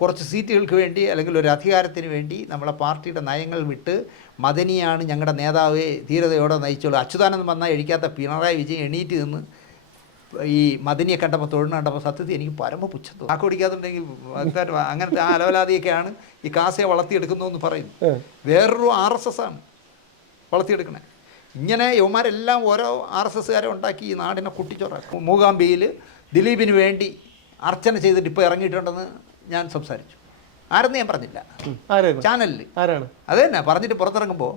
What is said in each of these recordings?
കുറച്ച് സീറ്റുകൾക്ക് വേണ്ടി അല്ലെങ്കിൽ ഒരു അധികാരത്തിന് വേണ്ടി നമ്മളെ പാർട്ടിയുടെ നയങ്ങൾ വിട്ട് മദനിയാണ് ഞങ്ങളുടെ നേതാവ് ധീരതയോടെ നയിച്ചോളൂ. അച്യുതാനന്ദൻ വന്നാൽ എഴിക്കാത്ത പിണറായി വിജയൻ എണീറ്റ് നിന്ന് ഈ മദനിയെ കണ്ടപ്പോൾ തൊഴിലിനെ കണ്ടപ്പോൾ സത്യത്തിൽ എനിക്ക് പരമ പുച്ഛം തോന്നി. നാക്ക് പിടിക്കാത്തുണ്ടെങ്കിൽ അങ്ങനത്തെ ആ അലവലാതിയൊക്കെയാണ് ഈ കാസയെ വളർത്തിയെടുക്കുന്നതെന്ന് പറയും വേറൊരു ആർ എസ് എസ് ആണ് വളർത്തിയെടുക്കണേ. ഇങ്ങനെ യുവമാരെല്ലാം ഓരോ ആർ എസ് എസ്സുകാരെ ഉണ്ടാക്കി ഈ നാടിനെ കുട്ടിച്ചോറാക്കും. മൂകാംബിയിൽ ദിലീപിന് വേണ്ടി അർച്ചന ചെയ്തിട്ട് ഇപ്പോൾ ഇറങ്ങിയിട്ടുണ്ടെന്ന് ഞാൻ സംസാരിച്ചു. ആരെന്ന് ഞാൻ പറഞ്ഞില്ല. ചാനലിൽ ആരാണ്? അത് തന്നെ പറഞ്ഞിട്ട് പുറത്തിറങ്ങുമ്പോൾ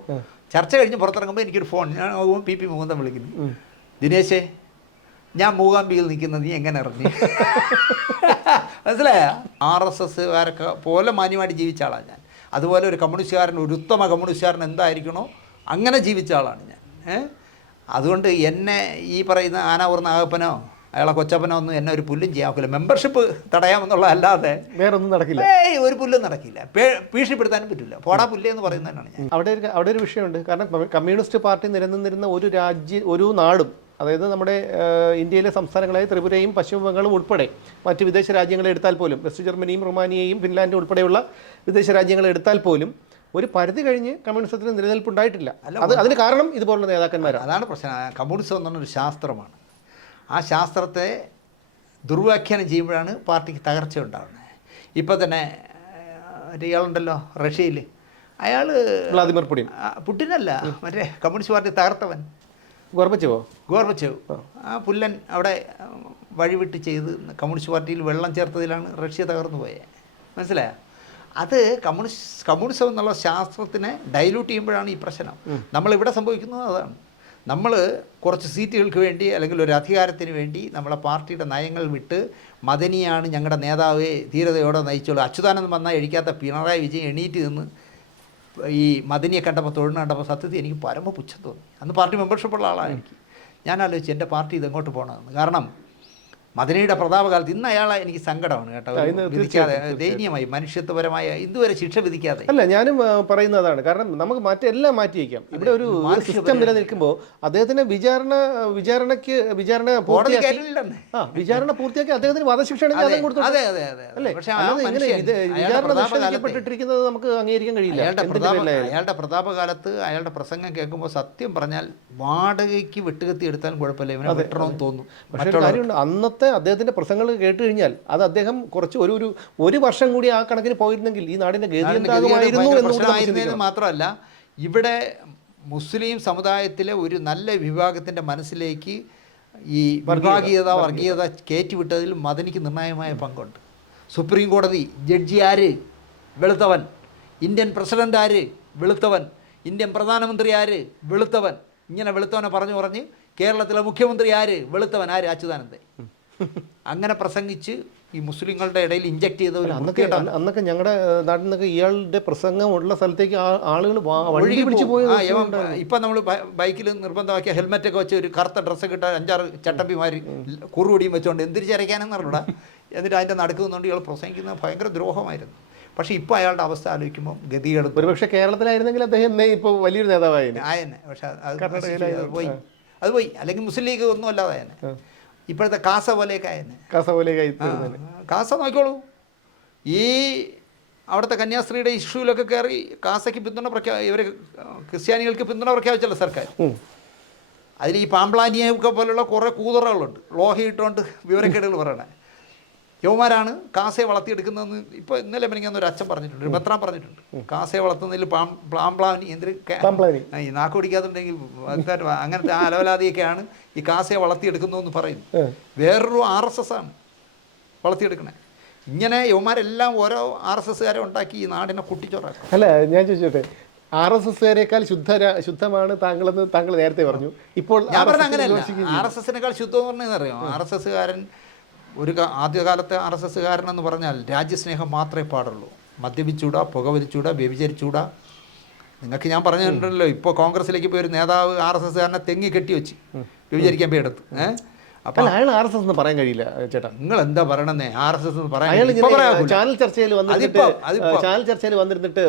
ചർച്ച കഴിഞ്ഞ് പുറത്തിറങ്ങുമ്പോൾ എനിക്കൊരു ഫോൺ ഞാൻ പി പി മുകുന്ദൻ വിളിക്കുന്നു. ദിനേശേ ഞാൻ മൂകാംബിയിൽ നിൽക്കുന്നത് നീ എങ്ങനെ ഇറങ്ങി മനസ്സിലായ? ആർ എസ് എസ്സുകാരൊക്കെ പോലെ മാന്യമായിട്ട് ജീവിച്ച ആളാണ് ഞാൻ. അതുപോലെ ഒരു കമ്മ്യൂണിസ്റ്റുകാരൻ ഒരു ഉത്തമ കമ്മ്യൂണിസ്റ്റുകാരൻ എന്തായിരിക്കണോ അങ്ങനെ ജീവിച്ച ആളാണ് ഞാൻ. അതുകൊണ്ട് എന്നെ ഈ പറയുന്ന ആനാവൂർ നാഗപ്പനോ അയാളെ കൊച്ചപ്പനൊന്നും എന്നെ ഒരു പുല്ലും ചെയ്യാൻ ഒക്കില്ല മെമ്പർഷിപ്പ് തടയാമെന്നുള്ള അല്ലാതെ വേറെ ഒന്നും നടക്കില്ല. ഏയ് ഒരു പുല്ലും നടക്കില്ല. ഭീഷണിപ്പെടുത്താനും പറ്റില്ല. പോടാ പുല്ലേ എന്ന് പറയുന്നതന്നാണ് ഞാൻ. അവിടെ ഒരു അവിടെ ഒരു വിഷയമുണ്ട്. കാരണം കമ്മ്യൂണിസ്റ്റ് പാർട്ടി നിലനിന്നിരുന്ന ഒരു രാജ്യ ഒരു നാടും അതായത് നമ്മുടെ ഇന്ത്യയിലെ സംസ്ഥാനങ്ങളായ ത്രിപുരയും പശ്ചിമ ബംഗാളും ഉൾപ്പെടെ മറ്റ് വിദേശ രാജ്യങ്ങളെ എടുത്താൽ പോലും വെസ്റ്റ് ജർമ്മനിയും റുമാനിയയും ഫിൻലാൻഡും ഉൾപ്പെടെയുള്ള വിദേശ രാജ്യങ്ങളെ എടുത്താൽ പോലും ഒരു പരിധി കഴിഞ്ഞ് കമ്മ്യൂണിസത്തിന് നിലനിൽപ്പുണ്ടായിട്ടില്ല. അത് അതിന് കാരണം ഇതുപോലുള്ള നേതാക്കന്മാരാണ്. അതാണ് പ്രശ്നം. കമ്മ്യൂണിസം എന്ന് പറഞ്ഞൊരു ശാസ്ത്രമാണ്. ആ ശാസ്ത്രത്തെ ദുർവ്യാഖ്യാനം ചെയ്യുമ്പോഴാണ് പാർട്ടിക്ക് തകർച്ച ഉണ്ടാകുന്നത് ഇപ്പോൾ തന്നെ ഇയാളുണ്ടല്ലോ റഷ്യയിൽ അയാൾ വ്ളാദിമിർ പുടിൻ. പുട്ടിനല്ല മറ്റേ കമ്മ്യൂണിസ്റ്റ് പാർട്ടി തകർത്തവൻ. ഗോർബച്ചവോ? ഗോർബച്ചേവ്. ആ. പുല്ലൻ അവിടെ വഴിവിട്ട് ചെയ്ത് കമ്മ്യൂണിസ്റ്റ് പാർട്ടിയിൽ വെള്ളം ചേർത്തതിലാണ് റഷ്യ തകർന്നു പോയത് മനസ്സിലായോ? അത് കമ്മ്യൂണിസ്റ്റ് കമ്മ്യൂണിസം എന്നുള്ള ശാസ്ത്രത്തിനെ ഡൈല്യൂട്ട് ചെയ്യുമ്പോഴാണ് ഈ പ്രശ്നം. നമ്മളിവിടെ സംഭവിക്കുന്നത് അതാണ്. നമ്മൾ കുറച്ച് സീറ്റുകൾക്ക് വേണ്ടി അല്ലെങ്കിൽ ഒരു അധികാരത്തിന് വേണ്ടി നമ്മളെ പാർട്ടിയുടെ നയങ്ങൾ വിട്ട് മദനിയാണ് ഞങ്ങളുടെ നേതാവ് ധീരതയോടെ നയിച്ചോളൂ. അച്യുതാനന്ദൻ വന്നാൽ എഴിക്കാത്ത പിണറായി വിജയൻ എണീറ്റ് നിന്ന് ഈ മദനിയെ കണ്ടപ്പോൾ തൊഴിലിനെ കണ്ടപ്പോൾ സത്യത്തിൽ എനിക്ക് പരമ പുച്ഛം തോന്നി. അന്ന് പാർട്ടി മെമ്പർഷിപ്പുള്ള ആളാണ് എനിക്ക്. ഞാൻ ആലോചിച്ചു എന്റെ പാർട്ടി ഇതെങ്ങോട്ട് പോകണമെന്ന് കാരണം മദനിയുടെ പ്രതാപകാലത്ത് ഇന്ന് അയാളെ എനിക്ക് സങ്കടമാണ് കേട്ടോ. വിധിക്കാതെ ദയനീയമായി മനുഷ്യത്വപരമായ ഇതുവരെ ശിക്ഷ വിധിക്കാതെ. അല്ല ഞാനും പറയുന്നതാണ് കാരണം നമുക്ക് മറ്റെല്ലാം മാറ്റി വയ്ക്കാം. ഇവിടെ ഒരു സിസ്റ്റം നിലനിൽക്കുമ്പോൾ അദ്ദേഹത്തിന് വിചാരണ വിചാരണയ്ക്ക് വിചാരണ വിചാരണ പൂർത്തിയാക്കി അദ്ദേഹത്തിന് വധശിക്ഷ അതെ അദ്ദേഹം അതെ അതെ അതെ അല്ലേ? പക്ഷേ ആ അല്ലാതെ ഇങ്ങനെ മനുഷ്യൻ ഇത് അയാളുടെ വിചാരണ നമുക്ക് അംഗീകരിക്കാൻ കഴിയില്ല. അയാളുടെ പ്രതാപകാലത്ത് അയാളുടെ പ്രസംഗം കേൾക്കുമ്പോൾ സത്യം പറഞ്ഞാൽ വാടകയ്ക്ക് വെട്ടുകത്തി എടുത്താലും കുഴപ്പമില്ല. ഇവനെ വെട്ടണമെന്ന് തോന്നുന്നു പക്ഷേ ഒരു അദ്ദേഹത്തിന്റെ പ്രസംഗങ്ങൾ കേട്ട് കഴിഞ്ഞാൽ അത് അദ്ദേഹം കുറച്ച് ഒരു ഒരു ഒരു വർഷം കൂടി ആ കണക്കിന് പോയിരുന്നെങ്കിൽ ഈ നാടിന്റെ ഗതി എന്നുള്ളത് എന്താകുമായിരുന്നു ഗതികേട് ഭയങ്കര എന്നുകൂടി നമുക്ക് പ്രശ്നമായിരുന്നതെന്ന് ചിന്തിക്കണം. മാത്രമല്ല ഇവിടെ മുസ്ലിം സമുദായത്തിലെ ഒരു നല്ല വിഭാഗത്തിന്റെ മനസ്സിലേക്ക് ഈ വിഭാഗീയത വർഗീയത. കയറ്റിവിട്ടതിൽ മദനിക്ക് നിർണായകമായ പങ്കുണ്ട്. സുപ്രീം കോടതി ജഡ്ജി ആര്? വെളുത്തവൻ. ഇന്ത്യൻ പ്രസിഡന്റ് ആര്? വെളുത്തവൻ. ഇന്ത്യൻ പ്രധാനമന്ത്രി ആര്? വെളുത്തവൻ. ഇങ്ങനെ വെളുത്തവനെ പറഞ്ഞു പറഞ്ഞ് കേരളത്തിലെ മുഖ്യമന്ത്രി ആര്? വെളുത്തവൻ. ആര്? അച്യുതാനന്ദൻ. അങ്ങനെ പ്രസംഗിച്ച് ഈ മുസ്ലിങ്ങളുടെ ഇടയിൽ ഇഞ്ചക്ട് ചെയ്ത ഒരു അന്നൊക്കെ അന്നൊക്കെ ഞങ്ങളുടെ നാട്ടിൽ നിന്നൊക്കെ ഇയാളുടെ പ്രസംഗം ഉള്ള സ്ഥലത്തേക്ക് ആളുകൾ വഴി പിടിച്ചു പോയത് ഇപ്പം നമ്മൾ ബൈക്കിൽ നിർബന്ധമാക്കിയ ഹെൽമെറ്റ് ഒക്കെ വെച്ച് ഒരു കറുത്ത ഡ്രസ്സ് കിട്ട അഞ്ചാറ് ചട്ടമ്പിമാർ കുറുപൊടിയും വെച്ചുകൊണ്ട് എന്തിരി ചരയ്ക്കാനെന്ന് അറിഞ്ഞൂടാ. എന്നിട്ട് അതിന്റെ നടുക്ക് നിന്നുകൊണ്ട് ഇയാൾ പ്രസംഗിക്കുന്നത് ഭയങ്കര ദ്രോഹമായിരുന്നു. പക്ഷേ ഇപ്പോൾ അയാളുടെ അവസ്ഥ ആലോചിക്കുമ്പോൾ ഗതികേട്. ഒരുപക്ഷെ കേരളത്തിലായിരുന്നെങ്കിൽ അദ്ദേഹം ഇപ്പൊ ഇപ്പോൾ വലിയൊരു നേതാവായിരുന്നു ആയെന്നെ പക്ഷെ അത് പോയി. അത് പോയി. അല്ലെങ്കിൽ മുസ്ലിം ലീഗ് ഒന്നും അല്ലാതെ ഇപ്പോഴത്തെ കാസ പോലെയൊക്കെ ആയെന്നെ കാസ കാസ നോക്കിക്കോളൂ. ഈ അവിടുത്തെ കന്യാസ്ത്രീയുടെ ഇഷ്യൂലൊക്കെ കയറി കാസയ്ക്ക് പിന്തുണ പ്രഖ്യാ ഇവർ ക്രിസ്ത്യാനികൾക്ക് പിന്തുണ പ്രഖ്യാപിച്ചല്ലോ സർക്കാർ. അതിൽ ഈ പാമ്പ്ലാനിയൊക്കെ പോലുള്ള കുറേ കൂതറകളുണ്ട്. ലോഹയിട്ടുകൊണ്ട് വിവരക്കേടുകൾ പറയണേ. യവന്മാരാണ് കാസയെ വളർത്തിയെടുക്കുന്നതെന്ന് ഇപ്പോൾ ഇന്നലെ മെനിങ്ങാന്ന് ഒരു അച്ഛൻ പറഞ്ഞിട്ടുണ്ട് ഒരു പത്രം പറഞ്ഞിട്ടുണ്ട്. കാസയെ വളർത്തുന്നതിൽ പാം പാമ്പ്ലാനി എന്തിന്. ഈ നാക്ക് പിടിക്കാത്തുണ്ടെങ്കിൽ അങ്ങനത്തെ ആ അലവലാതിയൊക്കെയാണ് ഈ കാസയെ വളർത്തിയെടുക്കുന്നതെന്ന് പറയുന്നു വേറൊരു ആർ എസ് എസ് ആണ് വളർത്തിയെടുക്കണേ. ഇങ്ങനെ യവന്മാരെല്ലാം ഓരോ ആർ എസ് എസ്സുകാരെ ഉണ്ടാക്കി ഈ നാടിനെ കുട്ടിച്ചോറാക്കും. അല്ല ഞാൻ ചോദിച്ചോട്ടെ. ആർ എസ് എസ്കാരേക്കാൾ ശുദ്ധ ശുദ്ധമാണ് താങ്കളെന്ന് താങ്കൾ നേരത്തെ പറഞ്ഞു. ഇപ്പോൾ ഞാൻ പറഞ്ഞ അങ്ങനെയല്ല. ആർ എസ് എസിനേക്കാൾ ശുദ്ധം അറിയാം? ആർ എസ് എസ്സുകാരൻ ഒരു ആദ്യകാലത്തെ ആർ എസ് എസ്സുകാരനെന്ന് പറഞ്ഞാൽ രാജ്യസ്നേഹം മാത്രമേ പാടുള്ളൂ. മദ്യപിച്ചൂടാ പുകവലിച്ചൂടാ വ്യഭിചരിച്ചൂടാ. നിങ്ങൾക്ക് ഞാൻ പറഞ്ഞിട്ടുണ്ടല്ലോ ഇപ്പോൾ കോൺഗ്രസിലേക്ക് പോയി ഒരു നേതാവ് ആർ എസ് എസ്സുകാരനെ തെങ്ങി കെട്ടി വെച്ച് വ്യഭിചരിക്കാൻ പോയി എടുത്ത് ഏഹ് അപ്പം അല്ല അയാൾ ആർ എസ് എസ് എന്ന് പറയാൻ കഴിയില്ല ചേട്ടാ. നിങ്ങൾ എന്താ പറയണെന്നേ ആർ എസ് എസ് എന്ന് പറയാൻ ചാനൽ ചർച്ചയിൽ വന്നിട്ട് ചാനൽ ചർച്ചയിൽ വന്നിരുന്നിട്ട്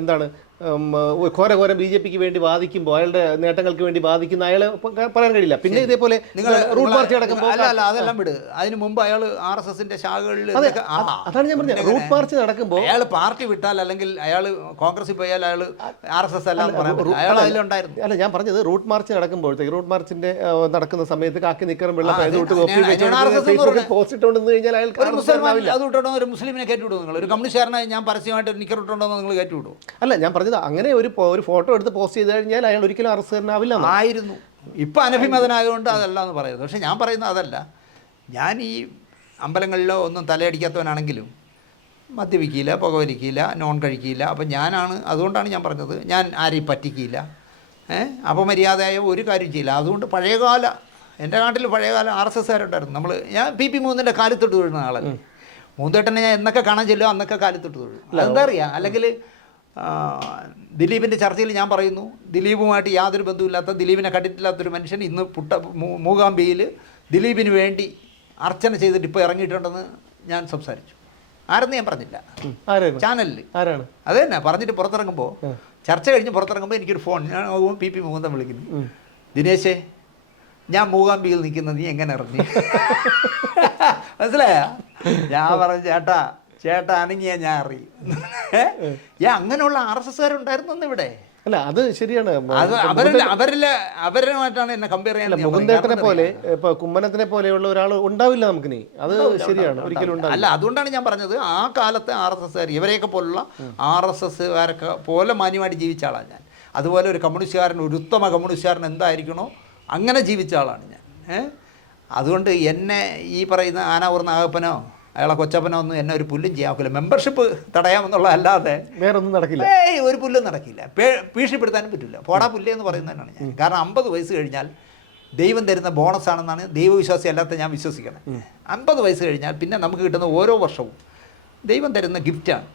എന്താണ്? ഘോര ഘോരം ബി ജെ പിക്ക് വേണ്ടി വാദിക്കുമ്പോൾ അയാളുടെ നേട്ടങ്ങൾക്ക് വേണ്ടി വാദിക്കുന്ന അയാളെ പറയാൻ കഴിയില്ല. പിന്നെ ഇതേപോലെ നിങ്ങൾ റൂട്ട് മാർച്ച് നടക്കുമ്പോൾ അല്ല അല്ല അതെല്ലാം വിട്. അതിന് മുമ്പ് അയാൾ ആർ എസ് എസിന്റെ ശാഖകളിൽ അതാണ് ഞാൻ പറഞ്ഞത്. റൂട്ട് മാർച്ച് നടക്കുമ്പോൾ അയാൾ പാർട്ടി വിട്ടാൽ അല്ലെങ്കിൽ അയാൾ കോൺഗ്രസിൽ പോയാൽ അയാൾ ആർ എസ് എസ്. അയാൾ അതിലുണ്ടായിരുന്നു അല്ല ഞാൻ പറഞ്ഞത് റൂട്ട് മാർച്ച് നടക്കുമ്പോഴത്തേക്ക് റൂട്ട് മാർച്ചിന്റെ നടക്കുന്ന സമയത്ത് കാക്കി നിക്കറും വെള്ളം പോസ്റ്റ് ഇട്ടുകൊണ്ടെന്ന് കഴിഞ്ഞാൽ അയാൾക്ക് ഒരു RSS അത് ഒരു മുസ്ലിമിനെ കയറ്റി വിടുമോ നിങ്ങൾ. ഒരു കമ്മ്യൂണിസ്റ്റ് ഞാൻ പരസ്യമായിട്ട് നിക്കർ വിട്ടോണ്ടോ നിങ്ങൾ കയറ്റി വിടുമോ അല്ല ഞാൻ പറഞ്ഞത്. അങ്ങനെ ഒരു ഒരു ഫോട്ടോ എടുത്ത് പോസ്റ്റ് ചെയ്ത് കഴിഞ്ഞാൽ അയാൾ ഒരിക്കലും അറസ്റ്റുകാരനാവില്ല ആയിരുന്നു. ഇപ്പം അനഭിമതനായതുകൊണ്ട് അതല്ല എന്ന് പറയുന്നത്. പക്ഷേ ഞാൻ പറയുന്നത് അതല്ല. ഞാൻ ഈ അമ്പലങ്ങളിലോ ഒന്നും തലയടിക്കാത്തവനാണെങ്കിലും മദ്യപിക്കില്ല പുകവലിക്കില്ല നോൺ കഴിക്കില്ല. അപ്പം ഞാനാണ് അതുകൊണ്ടാണ് ഞാൻ പറഞ്ഞത്. ഞാൻ ആരെയും പറ്റിക്കില്ല. അപമര്യാദയായ ഒരു കാര്യം ചെയ്യില്ല. അതുകൊണ്ട് പഴയകാല എന്റെ നാട്ടിൽ പഴയകാലം ആർ എസ് എസ്സുകാരുണ്ടായിരുന്നു നമ്മൾ ഞാൻ പി പി മൂന്നിന്റെ കാലത്തൊട്ട് വീഴുന്ന ആളല്ലേ. മൂന്നേട്ടനെ ഞാൻ എന്നൊക്കെ കാണാൻ ചെല്ലുമോ അന്നൊക്കെ കാലത്തൊട്ട് വീഴും അതെന്താ അറിയാം? അല്ലെങ്കിൽ ദിലീപിന്റെ ചർച്ചയിൽ ഞാൻ പറയുന്നു ദിലീപുമായിട്ട് യാതൊരു ബന്ധവുമില്ലാത്ത ദിലീപിനെ കണ്ടിട്ടില്ലാത്തൊരു മനുഷ്യൻ ഇന്ന് പുട്ട മൂകാംബിയിൽ ദിലീപിന് വേണ്ടി അർച്ചന ചെയ്തിട്ട് ഇപ്പോൾ ഇറങ്ങിയിട്ടുണ്ടെന്ന് ഞാൻ സംസാരിച്ചു. ആരെന്ന് ഞാൻ പറഞ്ഞില്ല. ചാനലിൽ ആരാണ്? അത് തന്നെ പറഞ്ഞിട്ട് പുറത്തിറങ്ങുമ്പോൾ ചർച്ച കഴിഞ്ഞ് പുറത്തിറങ്ങുമ്പോൾ എനിക്കൊരു ഫോൺ ഞാൻ പി പി മുകുന്ദൻ വിളിക്കുന്നു. ദിനേശേ ഞാൻ മൂകാംബിയിൽ നിൽക്കുന്നത് നീ എങ്ങനെ ഇറങ്ങി മനസ്സിലായ? ഞാൻ പറഞ്ഞു ചേട്ടാ ചേട്ടാ അനങ്ങിയ ഞാൻ അറിയും ഏ അങ്ങനെയുള്ള ആർ എസ് എസ്കാരുണ്ടായിരുന്നു ഇവിടെ അല്ല അത് ശരിയാണ്. അവരിലെ അവരുമായിട്ടാണ് എന്നെ കമ്പയർ ചെയ്യാൻ. മുകുന്ദേട്ടനെ പോലെ ഇപ്പൊ കുമ്മനത്തിനെ പോലെയുള്ള ഒരാൾ ഉണ്ടാവില്ല നമുക്ക് നീ അത് ശരിയാണ് ഒരിക്കലും അല്ല അതുകൊണ്ടാണ് ഞാൻ പറഞ്ഞത് ആ കാലത്തെ ആർ എസ് എസ്കാർ ഇവരെയൊക്കെ പോലുള്ള ആർ എസ് എസ്കാരൊക്കെ പോലെ മാന്യമായിട്ട് ജീവിച്ച ആളാണ് ഞാൻ. അതുപോലെ ഒരു കമ്മ്യൂണിസ്റ്റുകാരൻ ഒരു ഉത്തമ കമ്മ്യൂണിസ്റ്റുകാരൻ എന്തായിരിക്കണോ അങ്ങനെ ജീവിച്ച ആളാണ് ഞാൻ. ഏഹ് അതുകൊണ്ട് എന്നെ ഈ പറയുന്ന ആനാവൂർ നാഗപ്പനോ അയാളെ കൊച്ചപ്പനൊന്നും എന്നെ ഒരു പുല്ലും ചെയ്യാക്കില്ല മെമ്പർഷിപ്പ് തടയാമെന്നുള്ളതല്ലാതെ വേറെ ഒന്നും നടക്കില്ല. ഏയ് ഒരു പുല്ലും നടക്കില്ല. ഭീഷണിപ്പെടുത്താനും പറ്റില്ല പോടാ പുല്ലേ എന്ന് പറയുന്നതന്നാണ് ഞാൻ. കാരണം അമ്പത് വയസ്സ് കഴിഞ്ഞാൽ ദൈവം തരുന്ന ബോണസ് ആണെന്നാണ് ദൈവവിശ്വാസി അല്ലാത്ത ഞാൻ വിശ്വസിക്കണം. അമ്പത് വയസ്സ് കഴിഞ്ഞാൽ പിന്നെ നമുക്ക് കിട്ടുന്ന ഓരോ വർഷവും ദൈവം തരുന്ന ഗിഫ്റ്റാണ്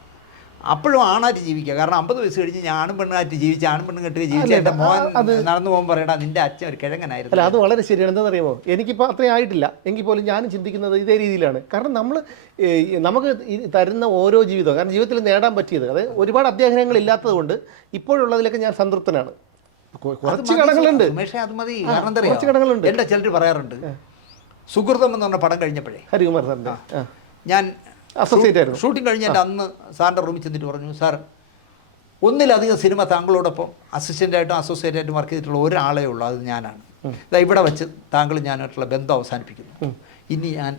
അപ്പോഴും ആണായിട്ട് ജീവിക്കുക. കാരണം അമ്പത് വയസ്സ് കഴിഞ്ഞ് ഞാൻ ആണും പെണ്ണായിട്ട് ജീവിച്ച് ആണും പെണ്ണും കെട്ടി ജീവിച്ച് എന്റെ മോൻ നടന്നു പോകാൻ പറയടാ നിന്റെ അച്ഛൻ ഒരു കിഴങ്ങനായിരുന്നു. അല്ല അത് വളരെ ശരിയാണ്. എന്താ അറിയുമോ എനിക്കിപ്പോൾ അത്രയും ആയിട്ടില്ല. എങ്കിൽ പോലും ഞാനും ചിന്തിക്കുന്നത് ഇതേ രീതിയിലാണ്. കാരണം നമ്മൾ നമുക്ക് തരുന്ന ഓരോ ജീവിതവും കാരണം ജീവിതത്തിൽ നേടാൻ പറ്റിയത് അതായത് ഒരുപാട് അത്യാഗ്രഹങ്ങൾ ഇല്ലാത്തത് കൊണ്ട് ഇപ്പോഴുള്ളതിലൊക്കെ ഞാൻ സംതൃപ്തനാണ്. കുറച്ച് കടങ്ങളുണ്ട് അത് മതി. കാരണം എന്താ കുറച്ച് കടങ്ങളുണ്ട്. എന്റെ ചിലർ പറയാറുണ്ട് സുഹൃതം എന്ന് പറഞ്ഞ പടം കഴിഞ്ഞപ്പോഴേ. ഹരികുമാർ സാറിന്റെ. ഞാൻ അസോസിയേറ്റ് ആയിരുന്നു. ഷൂട്ടിംഗ് കഴിഞ്ഞ് എന്റെ അന്ന് സാറിന്റെ റൂമിൽ ചെന്നിട്ട് പറഞ്ഞു സാർ ഒന്നിലധികം സിനിമ താങ്കളോടൊപ്പം അസിസ്റ്റന്റായിട്ടും അസോസിയേറ്റായിട്ടും വർക്ക് ചെയ്തിട്ടുള്ള ഒരാളേ ഉള്ളൂ അത് ഞാനാണ്. ഇതാ ഇവിടെ വെച്ച് താങ്കൾ ഞാനായിട്ടുള്ള ബന്ധം അവസാനിപ്പിക്കുന്നു. ഇനി ഞാൻ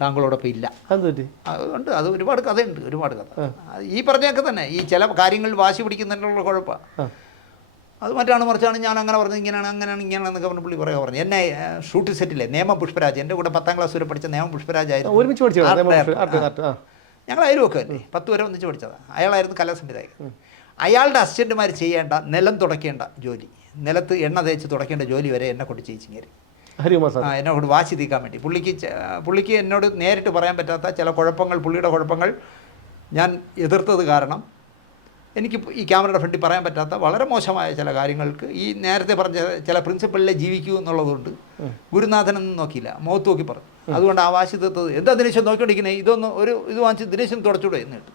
താങ്കളോടൊപ്പം ഇല്ല. അതുകൊണ്ട് അത് ഒരുപാട് കഥയുണ്ട് ഒരുപാട് കഥ. ഈ പറഞ്ഞൊക്കെ തന്നെ ഈ ചില കാര്യങ്ങളിൽ വാശി പിടിക്കുന്നതിനുള്ള കുഴപ്പമാണ്. അത് മറ്റാണ് മറിച്ചാണ് ഞാൻ അങ്ങനെ പറഞ്ഞു ഇങ്ങനെയാണ് അങ്ങനെയാണ് ഇങ്ങനെയാണെന്നൊക്കെ പറഞ്ഞ് പുള്ളി പറയാൻ പറഞ്ഞു. എന്നെ ഷൂട്ടിംഗ് സെറ്റിലെ നേമ പുഷ്പരാജ്. എന്റെ കൂടെ പത്താം ക്ലാസ് വരെ പഠിച്ച നേമ പുഷ്പരാജ് ആയിരുന്നു. ഒരുമിച്ച് ഞങ്ങൾ അയൽവൊക്കെ അല്ലേ പത്ത് വരെ ഒന്നിച്ച് പഠിച്ചതാണ് അയാളായിരുന്നു കലാസംവിധായകൻ. അയാളുടെ അസിസ്റ്റന്റുമാർ ചെയ്യേണ്ട നിലം തുടക്കേണ്ട ജോലി. നിലത്ത് എണ്ണ തേച്ച് തുടക്കേണ്ട ജോലി വരെ എന്നെ കൊണ്ട് ചെയ്യിച്ചു കയറി. എന്നെ കൊണ്ട് വാശി തീക്കാൻ വേണ്ടി. പുള്ളിക്ക് പുള്ളിക്ക് എന്നോട് നേരിട്ട് പറയാൻ പറ്റാത്ത ചില കുഴപ്പങ്ങൾ പുള്ളിയുടെ കുഴപ്പങ്ങൾ ഞാൻ എതിർത്തത് കാരണം എനിക്ക് ഈ ക്യാമറയുടെ ഫ്രണ്ടിൽ പറയാൻ പറ്റാത്ത വളരെ മോശമായ ചില കാര്യങ്ങൾക്ക് ഈ നേരത്തെ പറഞ്ഞ ചില പ്രിൻസിപ്പളിലെ ജീവിക്കൂ എന്നുള്ളതുകൊണ്ട് ഗുരുനാഥനൊന്നും നോക്കിയില്ല. മുഖത്ത് നോക്കി പറഞ്ഞു. അതുകൊണ്ട് ആ വാശി തീർത്തത് എന്താ ദിനേശൻ നോക്കിക്കൊണ്ടിരിക്കുന്നത് ഇതൊന്ന് ഒരു ഇത് വാങ്ങിച്ച് ദിനേശൻ തുടച്ചൂടെ എന്നിട്ട്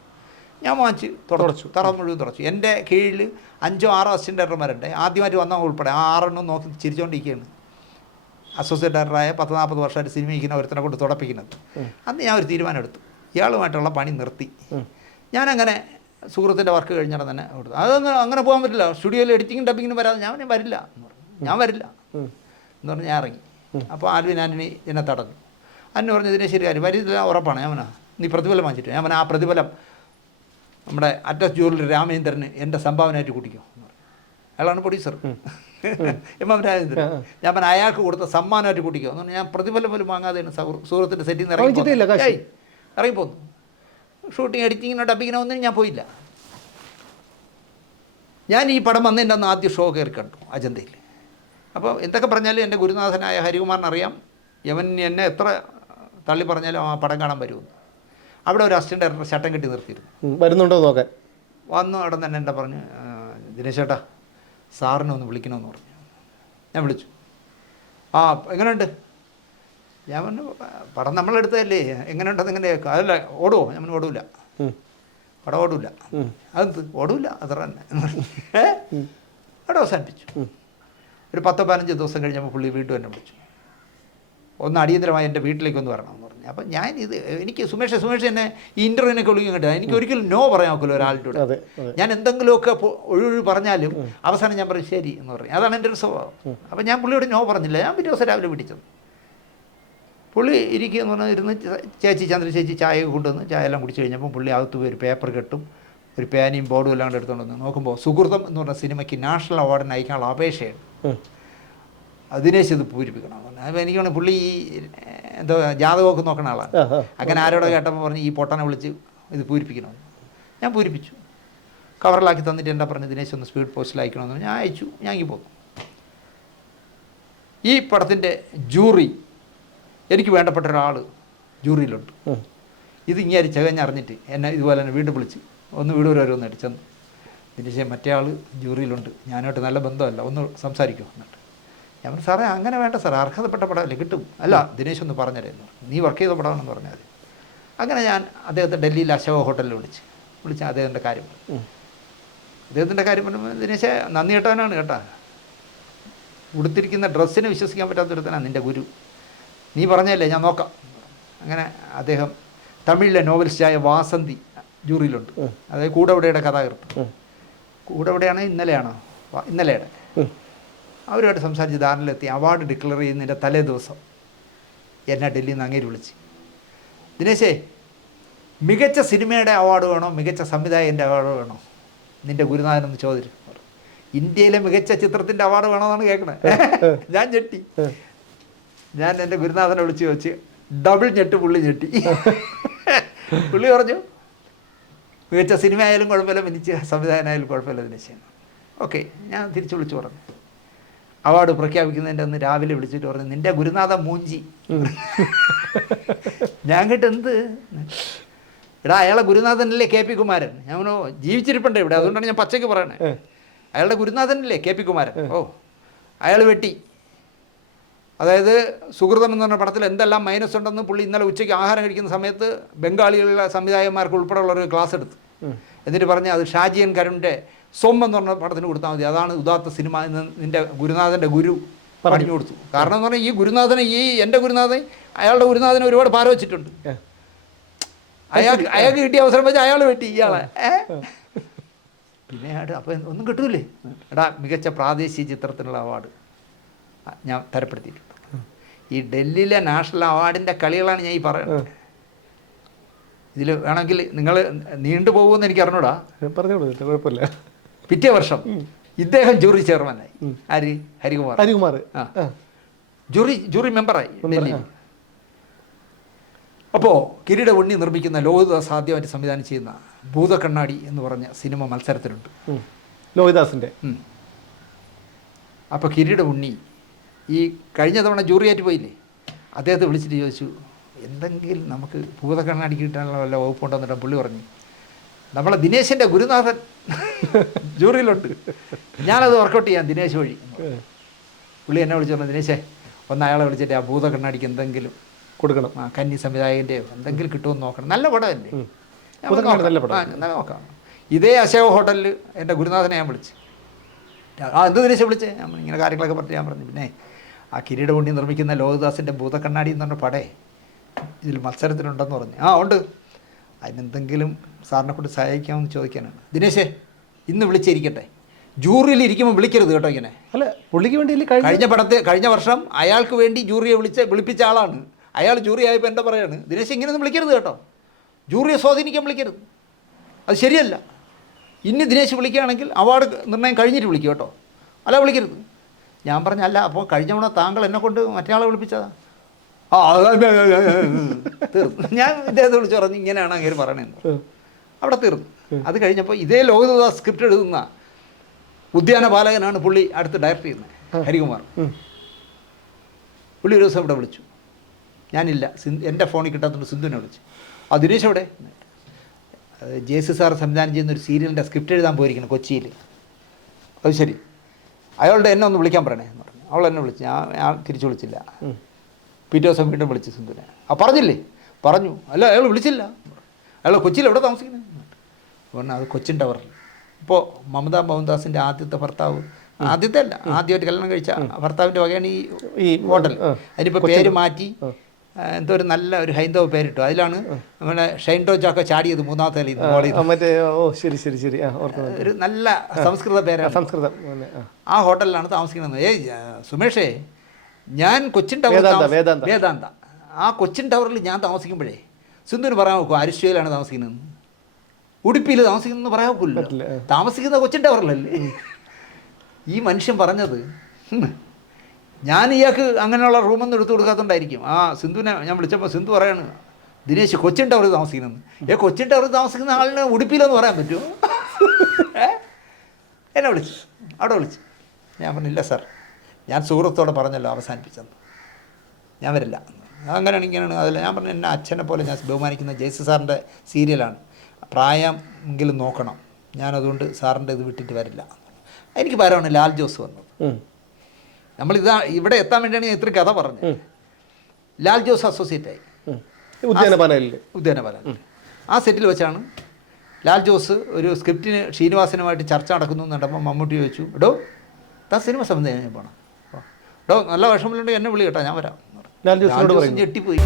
ഞാൻ വാങ്ങിച്ച് തുടച്ചു. തറ മുഴുവൻ തുടച്ചു. എന്റെ കീഴിൽ അഞ്ചോ ആറോ അസിസ്റ്റന്റ് ഡയറക്ടർമാരുണ്ട് ആദ്യമായിട്ട് വന്ന ഉൾപ്പെടെ. ആ ആറെണ്ണം നോക്കി ചിരിച്ചുകൊണ്ടിരിക്കുകയാണ് അസോസിയേറ്റ് ഡയറക്ടറായ പത്ത് നാൽപ്പത് വർഷമായിട്ട് സിനിമ ഇരിക്കുന്ന ഒരുത്തനെ കൊണ്ട് തുടപ്പിക്കുന്നത്. അന്ന് ഞാൻ ഒരു തീരുമാനം എടുത്തു ഇയാളുമായിട്ടുള്ള പണി നിർത്തി. ഞാനങ്ങനെ സുഹൃത്തിന്റെ വർക്ക് കഴിഞ്ഞാൽ തന്നെ കൊടുത്തു അതങ്ങ് അങ്ങനെ പോകാൻ പറ്റില്ല. സ്റ്റുഡിയോയിൽ എഡിറ്റിങ്ങും ഡബിങ്ങിനും വരാതെ ഞാൻ പിന്നെ വരില്ല എന്ന് പറഞ്ഞു. ഞാൻ വരില്ല. എന്ന് പറഞ്ഞ് ഞാൻ ഇറങ്ങി. അപ്പോൾ ആൽവിൻ ആന്റണി എന്നെ തടഞ്ഞു. അന്ന് പറഞ്ഞു ഇതിനെ ശരി കാര്യം വരില്ല ഉറപ്പാണ്. ഞാൻ പിന്നെ നീ പ്രതിഫലം വാങ്ങിച്ചിട്ട്. ഞാൻ പിന്നെ ആ പ്രതിഫലം നമ്മുടെ അറ്റസ് ജൂറിൽ രാമചന്ദ്രന് എന്റെ സംഭാവനയായിട്ട് കുടിക്കും എന്ന് പറഞ്ഞു. അയാളാണ് പ്രൊഡ്യൂസർ എം എം രാജേന്ദ്രൻ ഞാൻ പറഞ്ഞ അയാൾക്ക് കൊടുത്ത സമ്മാനമായിട്ട് കുട്ടിക്കോ എന്ന് പറഞ്ഞാൽ ഞാൻ പ്രതിഫലം പോലും വാങ്ങാതെ സുഹൃത്തിന്റെ സെറ്റിൽ നിന്ന് ഇറങ്ങി ഇറങ്ങിപ്പോന്നു ഷൂട്ടിങ് എഡിറ്റിങ്ങിനോ ഡബിങ്ങിനോ ഒന്നും ഞാൻ പോയില്ല. ഞാൻ ഈ പടം വന്നതിന്റെ അന്ന് ആദ്യ ഷോ കയറി കണ്ടു അജന്തയിൽ. അപ്പോൾ എന്തൊക്കെ പറഞ്ഞാലും എന്റെ ഗുരുനാഥനായ ഹരികുമാറിന് അറിയാം യവൻ എന്നെ എത്ര തള്ളി പറഞ്ഞാലും ആ പടം കാണാൻ വരുമെന്ന്. അവിടെ ഒരു അസിസ്റ്റന്റ് ഡയറക്ടർ ചട്ടം കെട്ടി നിർത്തിയിരുന്നു. വരുന്നുണ്ടോ നോക്കാൻ വന്നു അവിടെ തന്നെ എന്റെ പറഞ്ഞു ദിനേശേട്ടാ ദിനേശ് ചേട്ടാ സാറിനെ ഒന്ന് വിളിക്കണമെന്ന് പറഞ്ഞു. ഞാൻ വിളിച്ചു. ആ എങ്ങനെയുണ്ട്? ഞാൻ പറഞ്ഞു പടം നമ്മളെടുത്തതല്ലേ? എങ്ങനെയുണ്ടെന്ന് എങ്ങനെ അതല്ല ഓടുമോ ഞാൻ പറഞ്ഞു ഓടൂല. പടം ഓടൂല. അത് ഓടൂല അത്ര തന്നെ. അവിടെ അവസാനിപ്പിച്ചു. ഒരു പത്തോ പതിനഞ്ച് ദിവസം കഴിഞ്ഞപ്പോൾ പുള്ളി വീണ്ടും എന്നെ വിളിച്ചു. ഒന്ന് അടിയന്തരമായി എന്റെ വീട്ടിലേക്ക് ഒന്ന് വരണം എന്ന് പറഞ്ഞു. അപ്പം ഞാൻ ഇത് എനിക്ക് സുമേഷ് സുമേഷ് എന്നെ ഈ ഇന്റർവ്യൂവിനൊക്കെ വിളിക്കും കേട്ടോ എനിക്ക് ഒരിക്കലും നോ പറയാൻ ഒക്കില്ല ഒരാളുടെ ഞാൻ എന്തെങ്കിലുമൊക്കെ ഒഴിവൊഴി പറഞ്ഞാലും അവസാനം ഞാൻ പറയും ശരി എന്ന് പറയും. അതാണ് എന്റെ ഒരു സ്വഭാവം. അപ്പം ഞാൻ പുള്ളിയോട് നോ പറഞ്ഞില്ല. ഞാൻ പിറ്റേ ദിവസം രാവിലെ പിടിച്ചത് പുള്ളി ഇരിക്കുക എന്ന് പറഞ്ഞാൽ ഇരുന്ന് ചേച്ചി ചന്ദ്ര ചേച്ചി ചായ കൊണ്ടുവന്ന് ചായ എല്ലാം കുടിച്ച് കഴിഞ്ഞപ്പോൾ പുള്ളി അകത്ത് പോയി ഒരു പേപ്പർ കെട്ടും ഒരു പേനയും ബോർഡും എല്ലാം എടുത്തുകൊണ്ട് വന്ന് നോക്കുമ്പോൾ സുഹൃതം എന്ന് പറഞ്ഞ സിനിമയ്ക്ക് നാഷണൽ അവാർഡിന് അയക്കാനുള്ള അപേക്ഷയാണ്. അതിനേശ് ഇത് പൂരിപ്പിക്കണം അപ്പോൾ എനിക്ക് തോന്നുന്നു പുള്ളി ഈ എന്തോ ജാതകമൊക്കെ നോക്കണ ആളാണ്. അങ്ങനെ ആരോടെ കേട്ടപ്പോൾ പറഞ്ഞ് ഈ പൊട്ടനെ വിളിച്ച് ഇത് പൂരിപ്പിക്കണം ഞാൻ പൂരിപ്പിച്ചു കവറിലാക്കി തന്നിട്ട് എന്താ പറഞ്ഞു ദിനേശ് ഒന്ന് സ്പീഡ് പോസ്റ്റിൽ അയക്കണമെന്ന്. ഞാൻ അയച്ചു ഞാൻ ഇങ്ങ് പോന്നു ഈ പടത്തിന്റെ ജൂറി എനിക്ക് വേണ്ടപ്പെട്ട ഒരാൾ ജൂറിയിലുണ്ട്. ഇത് ഇങ്ങനെ ചകഞ്ഞറിഞ്ഞിട്ട് എന്നെ ഇതുപോലെ തന്നെ വീണ്ടും വിളിച്ച് ഒന്ന് വീട് വരെ ഒന്ന് ചെന്ന് ശേഷം മറ്റേ ആൾ ജൂറിയിലുണ്ട്. ഞാനായിട്ട് നല്ല ബന്ധമല്ല. ഒന്ന് സംസാരിക്കുമോ എന്നിട്ട്. ഞാൻ പറഞ്ഞു സാറേ അങ്ങനെ വേണ്ട സാർ അർഹതപ്പെട്ട പടമല്ലേ കിട്ടും. അല്ല ദിനേശ് ഒന്ന് പറഞ്ഞുതരുന്നു നീ വർക്ക് ചെയ്ത പടമാണെന്ന് പറഞ്ഞാൽ മതി. അങ്ങനെ ഞാൻ അദ്ദേഹത്തെ ഡൽഹിയിൽ അശോക ഹോട്ടലിൽ വിളിച്ച്. വിളിച്ച് അദ്ദേഹത്തിന്റെ കാര്യം പറഞ്ഞു. അദ്ദേഹത്തിന്റെ കാര്യം പറയുമ്പോൾ ദിനേശ് നന്ദി കേട്ടവനാണ് കേട്ടാ. ഉടുത്തിരിക്കുന്ന ഡ്രസ്സിന് വിശ്വസിക്കാൻ പറ്റാത്തൊരുത്തനാണ് നിന്റെ ഗുരു. നീ പറഞ്ഞല്ലേ ഞാൻ നോക്കാം. അങ്ങനെ അദ്ദേഹം തമിഴിലെ നോവലിസ്റ്റായ വാസന്തി ജൂറിയിലുണ്ട്. അതായത് കൂടവിടയുടെ കഥാകൃത്ത്. കൂടവിടെയാണ് ഇന്നലെയാണോ? ഇന്നലെയുടെ. അവരുമായിട്ട് സംസാരിച്ച് ധാരണയിലെത്തി അവാർഡ് ഡിക്ലെയർ ചെയ്യുന്നതിന്റെ തലേ ദിവസം എന്നെ ഡൽഹിയിൽ നിന്ന് അങ്ങേര് വിളിച്ച്. ദിനേശേ മികച്ച സിനിമയുടെ അവാർഡ് വേണോ? മികച്ച സംവിധായകന്റെ അവാർഡ് വേണോ? നിന്റെ ഗുരുനാഥനൊന്ന് ചോദിച്ചു ഇന്ത്യയിലെ മികച്ച ചിത്രത്തിന്റെ അവാർഡ് വേണോ എന്നാണ് കേൾക്കണേ ഞാൻ ഞെട്ടി. ഞാൻ എന്റെ ഗുരുനാഥനെ വിളിച്ച് ചോദിച്ച് ഡബിൾ ഞെട്ട് പുള്ളി ഞെട്ടി. പുള്ളി പറഞ്ഞു മികച്ച സിനിമ ആയാലും കുഴപ്പമില്ല മികച്ച സംവിധായകനായാലും കുഴപ്പമില്ല ദിനേശ് ഓക്കെ ഞാൻ തിരിച്ചു വിളിച്ചു പറഞ്ഞു. അവാർഡ് പ്രഖ്യാപിക്കുന്നതിന്റെ അന്ന് രാവിലെ വിളിച്ചിട്ട് പറഞ്ഞു നിന്റെ ഗുരുനാഥ മൂഞ്ചി. ഞാൻ കേട്ട് എന്ത്? എടാ അയാളെ ഗുരുനാഥനല്ലേ കെ പി കുമാരൻ? ഞാൻ ജീവിച്ചിരിപ്പുണ്ട് ഇവിടെ അതുകൊണ്ടാണ് ഞാൻ പച്ചയ്ക്ക് പറയണേ. അയാളുടെ ഗുരുനാഥനല്ലേ കെ പി കുമാരൻ? ഓ അയാൾ വെട്ടി. അതായത് സുഹൃതം എന്ന് പറഞ്ഞ പടത്തിൽ എന്തെല്ലാം മൈനസ് ഉണ്ടെന്ന് പുള്ളി ഇന്നലെ ഉച്ചയ്ക്ക് ആഹാരം കഴിക്കുന്ന സമയത്ത് ബംഗാളികളിലെ സംവിധായകന്മാർക്ക് ഉൾപ്പെടെയുള്ള ഒരു ക്ലാസ് എടുത്തു. എന്നിട്ട് പറഞ്ഞ് അത് ഷാജിയൻ കരുണിന്റെ സൊം എന്ന് പറഞ്ഞ പടത്തിന് കൊടുത്താൽ മതി. അതാണ് ഉദാത്ത സിനിമ എന്ന് നിന്റെ ഗുരുനാഥന്റെ ഗുരു പറഞ്ഞു. കൊടുത്തു. കാരണം എന്ന് പറഞ്ഞാൽ ഈ ഗുരുനാഥനെ ഈ എന്റെ ഗുരുനാഥൻ അയാളുടെ ഗുരുനാഥനെ ഒരുപാട് പാര വെച്ചിട്ടുണ്ട്. അയാൾക്ക് അയാൾക്ക് കിട്ടിയ അവസരം വെച്ച് അയാൾ വെട്ടി ഇയാളെ? പിന്നെ അയാൾ അപ്പം ഒന്നും കിട്ടൂലേ? എടാ മികച്ച പ്രാദേശിക ചിത്രത്തിനുള്ള അവാർഡ് ഞാൻ തരപ്പെടുത്തിയിട്ടുണ്ട്. ഈ ഡൽഹിയിലെ നാഷണൽ അവാർഡിന്റെ കളികളാണ് ഞാൻ ഈ പറയുന്നത്. ഇതിൽ വേണമെങ്കിൽ നിങ്ങൾ നീണ്ടു പോകുമെന്ന് എനിക്ക് അറിഞ്ഞൂടാ. പറഞ്ഞോളൂ കുഴപ്പമില്ല. പിറ്റേ വർഷം ഇദ്ദേഹം ജൂറി ചെയർമാനായി ഹരി ഹരികുമാർ. ഹരികുമാർ. ആ. ജൂറി ജൂറി മെമ്പറായി ഡൽഹി. അപ്പോൾ കിരീട ഉണ്ണി നിർമ്മിക്കുന്ന ലോകദാസ് ആദ്യമായിട്ട് സംവിധാനം ചെയ്യുന്ന ഭൂതക്കണ്ണാടി എന്ന് പറഞ്ഞ സിനിമ മത്സരത്തിലുണ്ട്. ലോഹിതാസിന്റെ. അപ്പോൾ കിരീട ഉണ്ണി ഈ കഴിഞ്ഞ തവണ ജൂറി ആയിട്ട് പോയില്ലേ? അദ്ദേഹത്തെ വിളിച്ചിട്ട് ചോദിച്ചു എന്തെങ്കിലും നമുക്ക് ഭൂതക്കണ്ണാടി കിട്ടാനുള്ള വല്ല വകുപ്പുണ്ടോ എന്നിട്ട് പുള്ളി പറഞ്ഞു നമ്മളെ ദിനേശിന്റെ ഗുരുനാഥൻ ജൂറിയിലുണ്ട്. ഞാനത് വർക്കൗട്ട് ചെയ്യാം ദിനേശ് വഴി. പുള്ളി എന്നെ വിളിച്ചു പറഞ്ഞു ദിനേശേ ഒന്ന് അയാളെ വിളിച്ചിട്ട് ആ ഭൂതക്കണ്ണാടിക്ക് എന്തെങ്കിലും കൊടുക്കണം. ആ കന്നി സംവിധായകന്റെയോ എന്തെങ്കിലും കിട്ടുമെന്ന് നോക്കണം. നല്ല പടമല്ലേ? നല്ല പടം. നോക്കാം ഇതേ അശോക ഹോട്ടലിൽ എന്റെ ഗുരുനാഥനെ ഞാൻ വിളിച്ചു. ആ എന്ത് ദിനേശം വിളിച്ചേ? ഞാൻ ഇങ്ങനെ കാര്യങ്ങളൊക്കെ പറഞ്ഞ് ഞാൻ പറഞ്ഞു. പിന്നെ ആ കിരീടം ഉണ്ണി നിർമ്മിക്കുന്ന ലോകദാസിന്റെ ഭൂതക്കണ്ണാടി എന്ന് പറഞ്ഞ പടേ. ഇതിൽ മത്സരത്തിനുണ്ടെന്ന് പറഞ്ഞു. ആ ഉണ്ട്. അതിനെന്തെങ്കിലും സാറിനെ കൊണ്ട് സഹായിക്കാമെന്ന് ചോദിക്കാനാണ്. ദിനേശേ ഇന്ന് വിളിച്ചിരിക്കട്ടെ. ജൂറിയിൽ ഇരിക്കുമ്പോൾ വിളിക്കരുത് കേട്ടോ ഇങ്ങനെ. അല്ല പുള്ളിക്ക് വേണ്ടി കഴിഞ്ഞ പടത്തെ കഴിഞ്ഞ വർഷം അയാൾക്ക് വേണ്ടി ജൂറിയെ വിളിച്ച് വിളിപ്പിച്ച ആളാണ്. അയാൾ ജൂറി ആയപ്പോൾ എന്താ പറയാണ്? ദിനേശ് ഇങ്ങനെയൊന്നും വിളിക്കരുത് കേട്ടോ. ജൂറിയെ സ്വാധീനിക്കാൻ വിളിക്കരുത്. അത് ശരിയല്ല. ഇനി ദിനേശ് വിളിക്കുകയാണെങ്കിൽ അവാർഡ് നിർണയം കഴിഞ്ഞിട്ട് വിളിക്കും കേട്ടോ. അല്ല വിളിക്കരുത്. ഞാൻ പറഞ്ഞല്ല അപ്പോൾ കഴിഞ്ഞ തവണ താങ്കൾ എന്നെ കൊണ്ട് മറ്റേ വിളിപ്പിച്ചതാ. ആ തീർന്നു. ഞാൻ ഇദ്ദേഹത്തെ വിളിച്ച് പറഞ്ഞു ഇങ്ങനെയാണ് അങ്ങനെ പറയണതെന്ന് അവിടെ തീർന്നു. അത് കഴിഞ്ഞപ്പോൾ ഇതേ ലോകദാസ് സ്ക്രിപ്റ്റ് എഴുതുന്ന ഉദ്യാന ബാലകനാണ് പുള്ളി അടുത്ത് ഡയറക്റ്റ് ചെയ്യുന്നത് ഹരികുമാർ. പുള്ളി ഒരു ദിവസം ഇവിടെ വിളിച്ചു. ഞാനില്ല സിന്ധു എന്റെ ഫോണിൽ കിട്ടാത്തതുകൊണ്ട് സിന്ധുവിനെ വിളിച്ചു. ആ ദിനേശ് എവിടെ? ജെ സി സാർ സംവിധാനം ചെയ്യുന്ന ഒരു സീരിയലിന്റെ സ്ക്രിപ്റ്റ് എഴുതാൻ പോയിരിക്കുന്നു കൊച്ചിയിൽ. അത് ശരി. അയാളുടെ എന്നെ ഒന്ന് വിളിക്കാൻ പറയണേ എന്ന് പറഞ്ഞു. അവൾ എന്നെ വിളിച്ചു. ഞാൻ ഞാൻ തിരിച്ചു വിളിച്ചില്ല. പിറ്റേ ദിവസം വീണ്ടും വിളിച്ചു സിന്ധുവിനെ ആ പറഞ്ഞില്ലേ? പറഞ്ഞു. അല്ല അയാൾ വിളിച്ചില്ല. അയാൾ കൊച്ചിയിൽ എവിടെ താമസിക്കുന്നത്? പറഞ്ഞു അത് കൊച്ചിൻ ടവറിൽ ഇപ്പോൾ മമതാ മോഹൻദാസിന്റെ ആദ്യത്തെ ഭർത്താവ്. ആദ്യത്തെ അല്ല ആദ്യമായിട്ട് കല്യാണം കഴിച്ച ഭർത്താവിന്റെ വകയാണ് ഈ ഈ ഹോട്ടൽ. അതിനിപ്പോൾ പേര് മാറ്റി എന്തോ ഒരു നല്ല ഒരു ഹൈന്ദവ പേരിട്ടു. അതിലാണ് നമ്മുടെ ഷൈൻ ടോജൊക്കെ ചാടിയത് മൂന്നാമത്തെ മറ്റേ ഓ ശരി ശരി ശരി. ഒരു നല്ല സംസ്കൃത പേരാണ്. സംസ്കൃതം. ആ. ഹോട്ടലിലാണ് താമസിക്കുന്നത്. ഏയ് സുമേഷേ ഞാൻ കൊച്ചിൻ ടവർ വേദാന്ത, ആ കൊച്ചിൻ ടവറിൽ ഞാൻ താമസിക്കുമ്പോഴേ സിന്ധുവിന് പറയാൻ നോക്കും അരിശ്വയിലാണ് താമസിക്കുന്നത്. ഉടുപ്പിയിൽ താമസിക്കുന്നത് പറയാൻ നോക്കില്ല. താമസിക്കുന്ന കൊച്ചിൻ ടവറിലല്ലേ ഈ മനുഷ്യൻ പറഞ്ഞത് ഞാൻ ഇയാൾക്ക് അങ്ങനെയുള്ള റൂമൊന്നും എടുത്തു കൊടുക്കാത്തതുകൊണ്ടായിരിക്കും. ആ സിന്ധുവിനെ ഞാൻ വിളിച്ചപ്പോൾ സിന്ധു പറയാണ് ദിനേശ് കൊച്ചിൻ ടവറിൽ താമസിക്കുന്നത് ഏ കൊച്ചിൻ ടവറിൽ താമസിക്കുന്ന ആളിനെ ഉടുപ്പിയിലെന്ന് പറയാൻ പറ്റുമോ? എന്നെ വിളിച്ചു അവിടെ വിളിച്ചു. ഞാൻ പറഞ്ഞില്ല സാർ. ഞാൻ സുഹൃത്തോടെ പറഞ്ഞല്ലോ അവസാനിപ്പിച്ചെന്ന്. ഞാൻ വരില്ല. അങ്ങനെയാണ് ഇങ്ങനെയാണ് അതല്ല ഞാൻ പറഞ്ഞു എന്നെ അച്ഛനെ പോലെ ഞാൻ ബഹുമാനിക്കുന്ന ജയ്സ് സാറിന്റെ സീരിയലാണ്. പ്രായമെങ്കിലും നോക്കണം. ഞാനതുകൊണ്ട് സാറിന്റെ ഇത് വിട്ടിട്ട് വരില്ല. എനിക്ക് പരമാണ് ലാൽ ജോസ് വന്നത്. ഉം. നമ്മളിതാ ഇവിടെ എത്താൻ വേണ്ടിയാണ് ഞാൻ ഇത്ര കഥ പറഞ്ഞത്. ലാൽ ജോസ് അസോസിയേറ്റ് ആയി. ഉദ്യാനപാലയിൽ ആ സെറ്റിൽ വെച്ചാണ് ലാൽ ജോസ് ഒരു സ്ക്രിപ്റ്റിന് ശ്രീനിവാസനുമായിട്ട് ചർച്ച നടക്കുന്നു എന്നുണ്ടപ്പോൾ മമ്മൂട്ടി ചോദിച്ചു എടോ താ സിനിമ സംബന്ധിച്ച് ഞാൻ പോകണം എടോ നല്ല വിഷമമില്ലുണ്ടെങ്കിൽ എന്നെ വിളി കേട്ടോ ഞാൻ വരാം. ലാൽ ജോസ് ഞെട്ടിപ്പോയി.